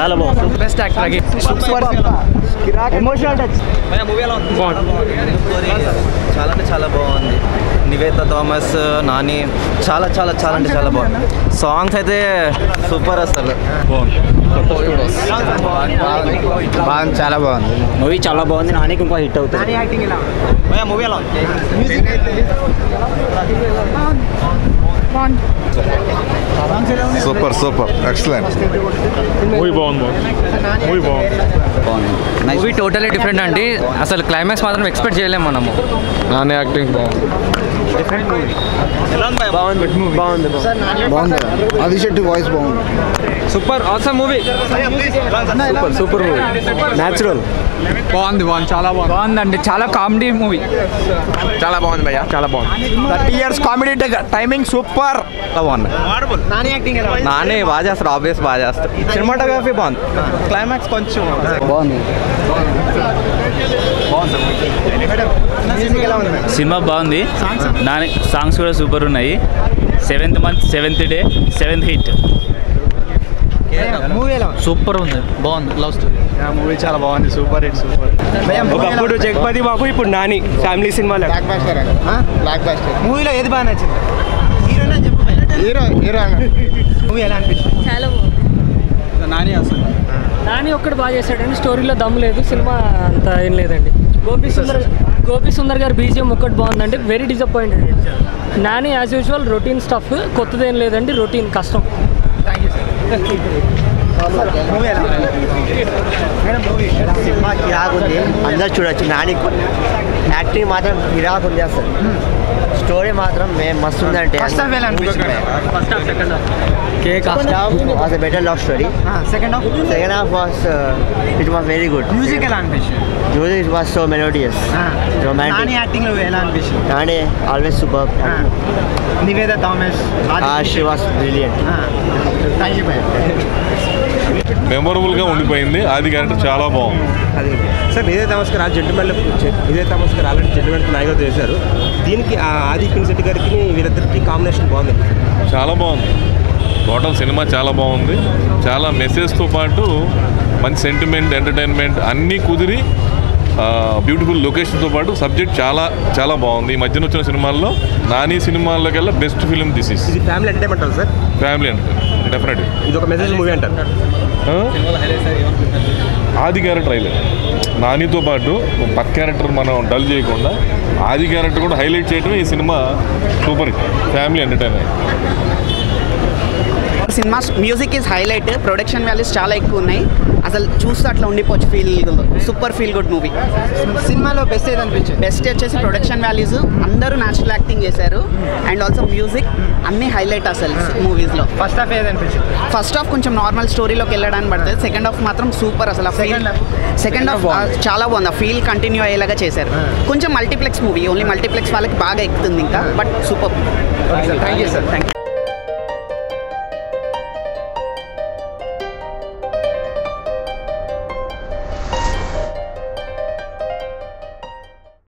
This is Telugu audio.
చాలా బాగుంది. Best actor super emotional touch. చాలా అంటే చాలా బాగుంది. నివేతా థామస్, నాని చాలా చాలా చాలా అంటే చాలా బాగుంది. సాంగ్స్ అయితే సూపర్ అసలు. బాగుంది, చాలా బాగుంది. మూవీ చాలా బాగుంది. నానికి ఇంకో హిట్ అవుతుంది. మూవీ ఎలా ఉంది? Super super excellent. మూవీ బాగుంది. మూవీ టోటలీ డిఫరెంట్ అండి. అసలు క్లైమాక్స్ మాత్రం ఎక్స్పెక్ట్ చేయలేము మనము. నాని యాక్టింగ్ బాగుంది. బాగుంది. ఆదిశెట్టి వాయిస్ బాగుంది. Super awesome movie. Super movie. Natural. బాగుంది చాలా బాగుందండి. చాలా కామెడీ మూవీ. చాలా బాగుంది భయ్యా, చాలా బాగుంది. 30 years కామెడీ టైమింగ్ సూపర్. బాగుంది. నాని బాగా చేస్తాడు, ఆబ్వియస్ బాగా చేస్తాడు. సినిమాటోగ్రఫీ బాగుంది. క్లైమాక్స్ కొంచెం బాగుంది. సినిమా బాగుంది. నాని సాంగ్స్ కూడా సూపర్ ఉన్నాయి. 7th month 7th day 7th hit. Super ఉంది, బాగుంది. Love story. మూవీ చాలా బాగుంది. Super hit. సూపర్. ఒకప్పుడు జగపతి బాబు, ఇప్పుడు నాని. Family cinema. మూవీలో ఏది బాగా నచ్చింది? హీరో మూవీ ఎలా అనిపించింది? చాలా బాగుంది. నాని ఒక్కడు బాగా చేశాడండి. స్టోరీలో దమ్ లేదు. సినిమా అంత ఏం లేదండి. గోపి సుందర్ గారు బీజిఎం ఒక్కటి బాగుందండి. Very disappointed. Nani as usual routine stuff. కొత్తదేం లేదండి. రొటీన్ కష్టం. సినిమా కిరాక్ ఉంది, అందరు చూడొచ్చు. నాని యాక్టింగ్ మాత్రం కిరాక్ ఉంది అసలు. స్టోరీ మాత్రం మస్తు ఉందంటే ఫస్ట్ హాఫ్ ఎలా అనిపించింది? Was a better love story. Second half was it was very good. Music ఎలా అనిపించింది? Music was so melodious, Nani romantic. Acting లో ఎలా అనిపించింది? Nani always super. Nivetha Thomas, she was brilliant. Thank you భయ్యా. మెమొరబుల్గా ఉండిపోయింది. ఆది క్యారెక్టర్ చాలా బాగుంది. అది సార్ ఇదే థామస్ గారు ఆల్రెడీ జెంటిల్మెన్ నాయకులు చేశారు. దీనికి ఆది పినిశెట్టి గారికి వీరిద్దరికి కాంబినేషన్ బాగుంది. చాలా బాగుంది. టోటల్ సినిమా చాలా బాగుంది. చాలా మెసేజ్తో పాటు మంచి సెంటిమెంట్, ఎంటర్టైన్మెంట్ అన్నీ కుదిరి బ్యూటిఫుల్ లొకేషన్తో పాటు సబ్జెక్ట్ చాలా చాలా బాగుంది. ఈ మధ్యన వచ్చిన సినిమాల్లో నాని సినిమాల్లోకెల్లా బెస్ట్ ఫిలిం దిస్ ఇస్. ఇది ఫ్యామిలీ ఎంటర్టైన్మెంట్ అంటారు సార్? Family entertainment definitely. ఇది ఒక మెసేజ్ మూవీ అంటారు. ఆది క్యారెక్టర్ హైలైట్. నానితో పాటు పక్క క్యారెక్టర్ మనం డల్ చేయకుండా ఆది క్యారెక్టర్ కూడా హైలైట్ చేయడమే ఈ cinema super hit. Family entertainment. Cinema music is highlight. Production values చాలా ఎక్కువ ఉన్నాయి. అసలు చూస్తే అట్లా ఉండిపోవచ్చు. Super feel good movie. సినిమాలో బెస్ట్ ఏది అనిపించింది? బెస్ట్ వచ్చేసి ప్రొడక్షన్ వాల్యూస్, అందరూ న్యాచురల్ యాక్టింగ్ చేశారు. అండ్ ఆల్సో మ్యూజిక్ అన్నీ హైలైట్ అసలు మూవీస్లో. ఫస్ట్ హాఫ్ ఏది అనిపించింది? ఫస్ట్ హాఫ్ కొంచెం నార్మల్ స్టోరీలోకి వెళ్ళడానికి పడుతుంది. సెకండ్ హాఫ్ మాత్రం సూపర్ అసలు. సెకండ్ హాఫ్ చాలా బాగుంది. ఆ ఫీల్ కంటిన్యూ అయ్యేలాగా చేశారు. కొంచెం మల్టీప్లెక్స్ మూవీ, ఓన్లీ మల్టీప్లెక్స్ వాళ్ళకి బాగా ఎక్కుతుంది ఇంకా. But super. Thank you sir. Thank you.